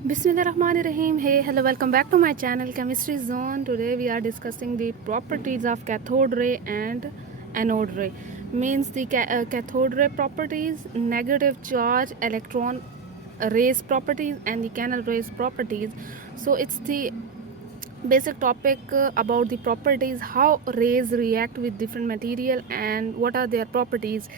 Bismillahirrahmanirrahim. Hey, hello, welcome back to my channel Chemistry Zone. Today we are discussing the properties of cathode ray and anode ray. Means the cathode ray properties, negative charge electron rays properties, and the cannal rays properties. So it's the basic topic about the properties, how rays react with different material and what are their properties.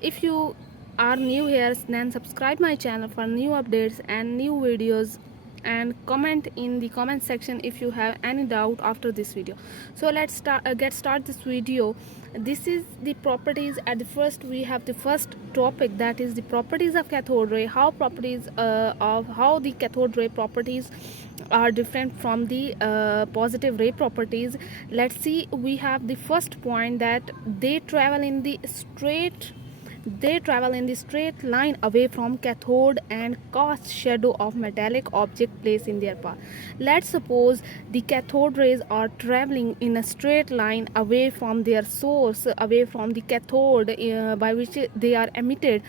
If you are new here, then subscribe my channel for new updates and new videos, and comment in the comment section if you have any doubt after this video. So let's get start this video. This is the properties. At the first we have the first topic, that is the properties of cathode ray. How properties of how the cathode ray properties are different from the positive ray properties. Let's see. We have the first point, that they travel in the straight line away from cathode and cast shadow of metallic object placed in their path. Let's suppose the cathode rays are traveling in a straight line away from their source, away from the cathode by which they are emitted.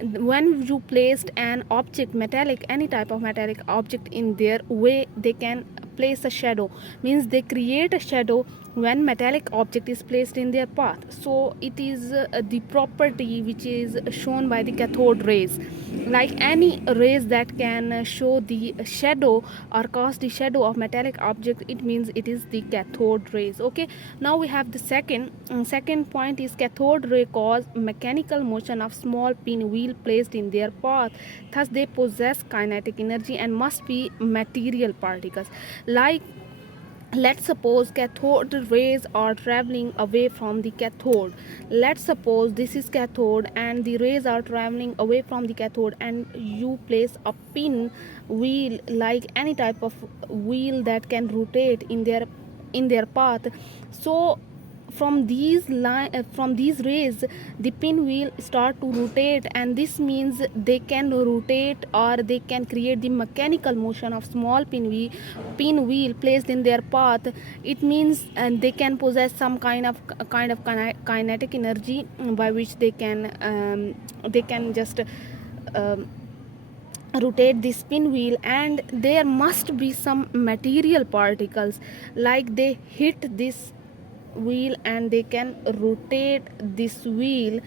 When you placed an object, metallic, any type of metallic object in their way, they can place a shadow. Means they create a shadow when metallic object is placed in their path. So it is the property which is shown by the cathode rays. Like any rays that can show the shadow or cast the shadow of metallic object, it means it is the cathode rays. Okay, now we have the second point is cathode ray cause mechanical motion of small pinwheel placed in their path. Thus they possess kinetic energy and must be material particles. Like, let's suppose cathode rays are traveling away from the cathode. Let's suppose this is cathode and the rays are traveling away from the cathode, and you place a pin wheel, like any type of wheel that can rotate in their path. So from these rays, the pinwheel start to rotate, and this means they can rotate or they can create the mechanical motion of small pinwheel placed in their path. It means they can possess some kind of kinetic energy by which they can just rotate the spin wheel, and there must be some material particles, like they hit this wheel and they can rotate this wheel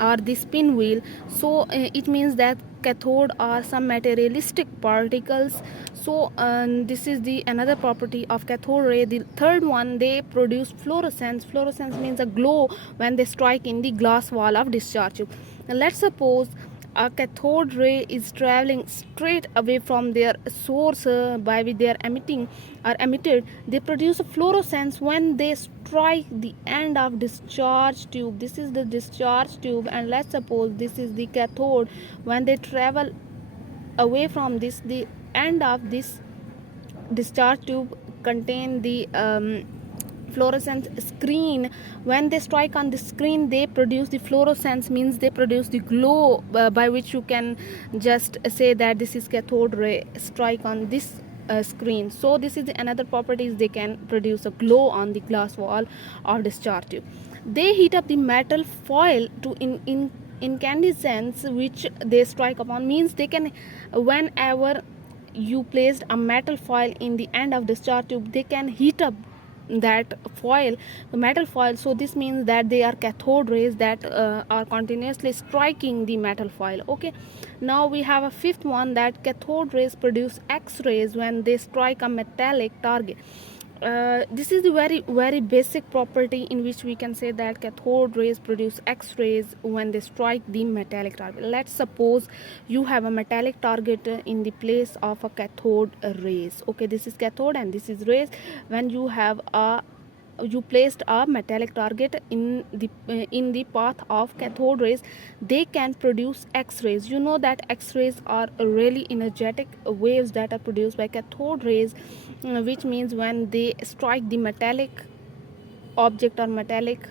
or the spin wheel. So it means that cathode are some materialistic particles. So this is the another property of cathode ray. The third one, they produce fluorescence. Fluorescence means a glow when they strike in the glass wall of discharge tube. Now, let's suppose a cathode ray is traveling straight away from their source by which they are emitted. They produce a fluorescence when they strike the end of discharge tube. This is the discharge tube, and let's suppose this is the cathode. When they travel away from this, the end of this discharge tube contain the fluorescence screen. When they strike on the screen, they produce the fluorescence, means they produce the glow by which you can just say that this is cathode ray strike on this screen. So this is another properties, they can produce a glow on the glass wall or discharge tube. They heat up the metal foil to incandescence which they strike upon. Means they can, whenever you placed a metal foil in the end of discharge tube, they can heat up that foil, the metal foil. So this means that they are cathode rays that are continuously striking the metal foil. Okay, now we have a fifth one, that cathode rays produce X-rays when they strike a metallic target. This is the very basic property in which we can say that cathode rays produce X-rays when they strike the metallic target. Let's suppose you have a metallic target in the place of a cathode rays. Okay, this is cathode and this is rays. When you placed a metallic target in the path of cathode rays, they can produce X-rays. You know that X-rays are really energetic waves that are produced by cathode rays, which means when they strike the metallic object or metallic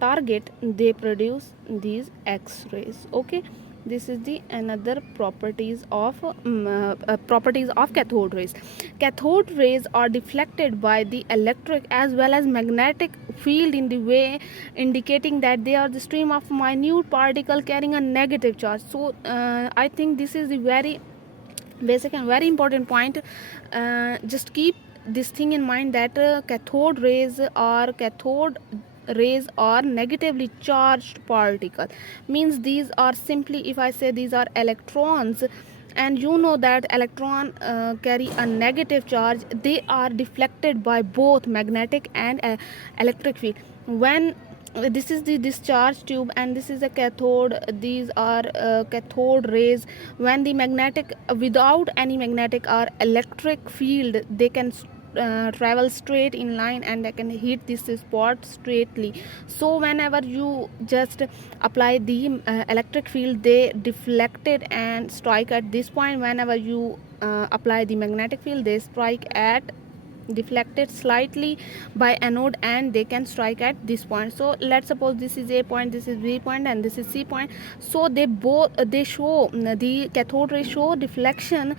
target, they produce these X-rays. Okay, this is the another properties of cathode rays. Cathode rays are deflected by the electric as well as magnetic field in the way, indicating that they are the stream of minute particle carrying a negative charge. So I think this is the very basic and very important point. Just keep this thing in mind that cathode rays are negatively charged particle, means these are simply, if I say these are electrons, and you know that electron carry a negative charge, they are deflected by both magnetic and electric field. When this is the discharge tube and this is a cathode, these are cathode rays. When the magnetic, without any magnetic or electric field, they can travel straight in line and they can hit this spot straightly. So whenever you just apply the electric field, they deflected and strike at this point. Whenever you apply the magnetic field, they strike at, deflected slightly by anode, and they can strike at this point. So let's suppose this is A point, this is B point, and this is C point. So they show, the cathode rays show deflection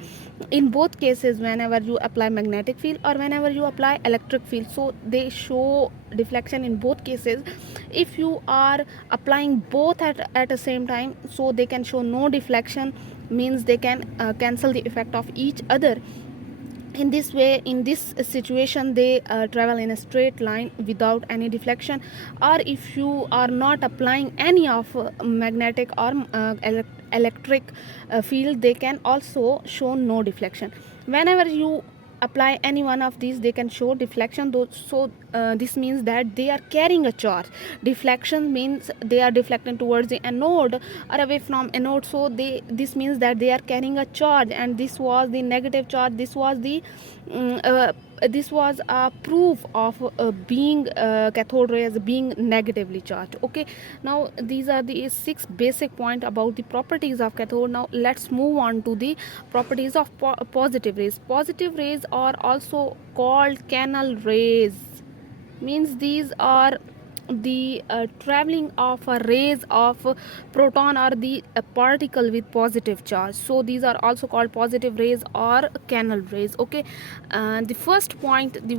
in both cases, whenever you apply magnetic field or whenever you apply electric field. So they show deflection in both cases. If you are applying both at the same time, so they can show no deflection, means they can cancel the effect of each other. In this way, in this situation, they travel in a straight line without any deflection. Or if you are not applying any of magnetic or electric field, they can also show no deflection. Whenever you apply any one of these, they can show deflection. So this means that they are carrying a charge. Deflection means they are deflecting towards the anode or away from anode. So this means that they are carrying a charge, and this was the negative charge. This was the this was a proof of being cathode rays being negatively charged. Okay, now these are the 6 basic points about the properties of cathode. Now let's move on to the properties of positive rays. Positive rays are also called cannal rays, means these are the traveling of rays of proton or the particle with positive charge. So these are also called positive rays or cannal rays. Okay, the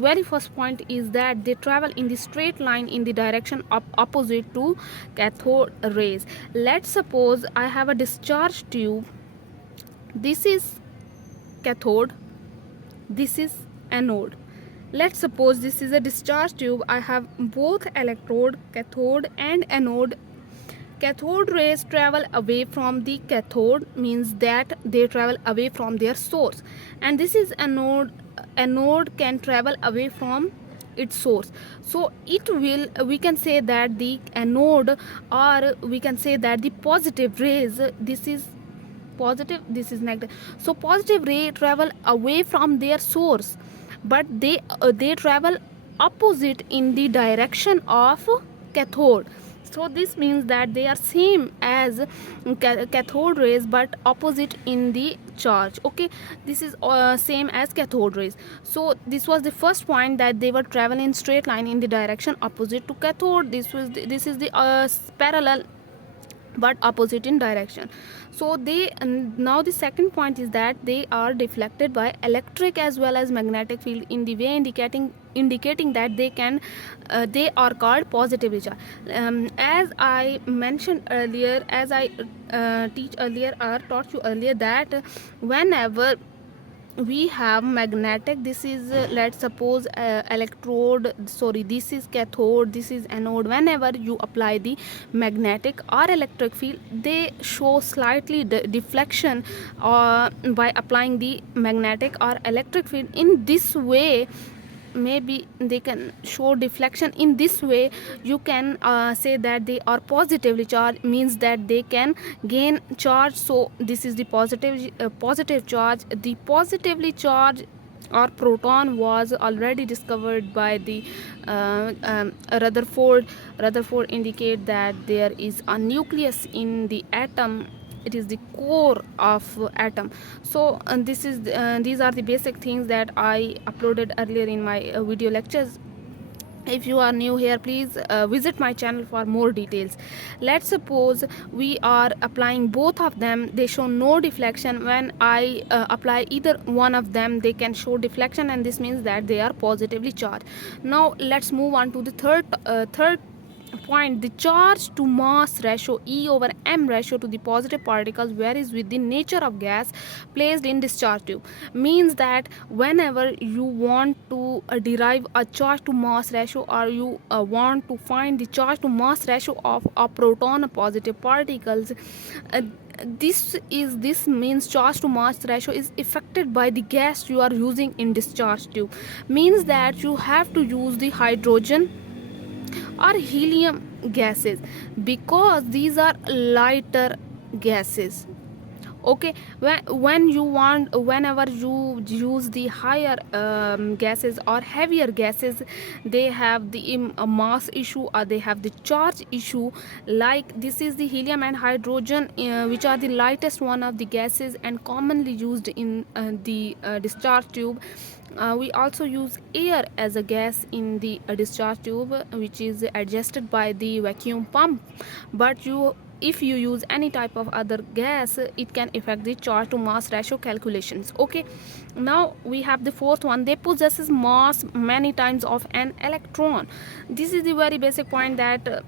very first point is that they travel in the straight line in the direction opposite to cathode rays. Let's suppose I have a discharge tube. This is cathode, this is anode. Let's suppose this is a discharge tube. I have both electrode, cathode and anode. Cathode rays travel away from the cathode, means that they travel away from their source. And this is anode. Anode can travel away from its source. So it will, we can say that the anode, or we can say that the positive rays, this is positive, this is negative. So positive ray travel away from their source, but they travel opposite in the direction of cathode. So this means that they are same as cathode rays but opposite in the charge. Okay, this is same as cathode rays. So this was the first point, that they were traveling in straight line in the direction opposite to cathode. This is the parallel but opposite in direction. So now the second point is that they are deflected by electric as well as magnetic field in the way indicating that they are called positively charged. As I mentioned earlier, as I taught you earlier, that whenever we have magnetic, this is let's suppose electrode, sorry, this is cathode, this is anode. Whenever you apply the magnetic or electric field, they show slightly deflection by applying the magnetic or electric field. In this way, maybe they can show deflection. In this way, you can say that they are positively charged, means that they can gain charge. So this is the positive charge. The positively charged or proton was already discovered by the Rutherford. Rutherford indicate that there is a nucleus in the atom. It is the core of atom. So these are the basic things that I uploaded earlier in my video lectures. If you are new here, please visit my channel for more details. Let's suppose we are applying both of them. They show no deflection. When I apply either one of them, they can show deflection, and this means that they are positively charged. Now let's move on to the third point, the charge to mass ratio E over m ratio to the positive particles varies with the nature of gas placed in discharge tube. Means that whenever you want to derive a charge to mass ratio, or you want to find the charge to mass ratio of a proton or positive particles, this means charge to mass ratio is affected by the gas you are using in discharge tube. Means that you have to use the hydrogen or helium gases, because these are lighter gases. Okay, when you want, whenever you use the higher gases or heavier gases, they have the mass issue, or they have the charge issue. Like this is the helium and hydrogen, which are the lightest one of the gases and commonly used in the discharge tube. We also use air as a gas in the discharge tube, which is adjusted by the vacuum pump. But if you use any type of other gas, it can affect the charge to mass ratio calculations. Okay, now we have the fourth one. They possesses mass many times of an electron. This is the very basic point, that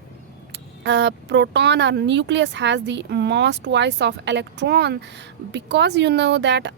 proton or nucleus has the mass twice of electron, because you know that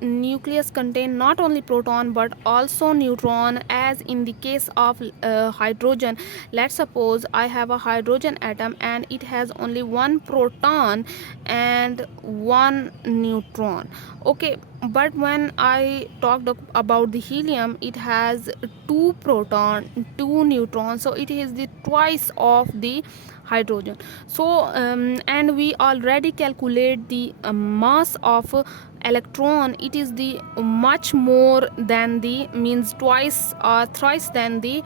nucleus contain not only proton but also neutron. As in the case of hydrogen, let's suppose I have a hydrogen atom and it has only one proton and one neutron. Okay, but when I talked about the helium, it has two proton, two neutrons, so it is the twice of the hydrogen. So and we already calculate the mass of electron. It is the much more than the, means twice or thrice than the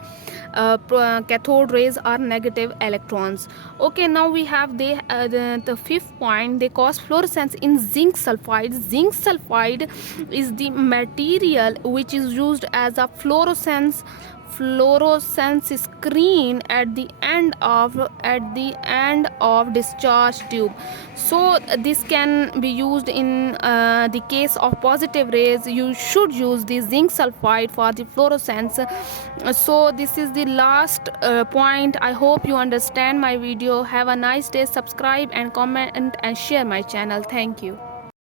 cathode rays or negative electrons. Okay, now we have the fifth point. They cause fluorescence in zinc sulfide. Zinc sulfide is the material which is used as a fluorescence screen at the end of discharge tube. So this can be used in the case of positive rays. You should use the zinc sulfide for the fluorescence. So this is the last point. I hope you understand my video. Have a nice day. Subscribe and comment and share my channel. Thank you.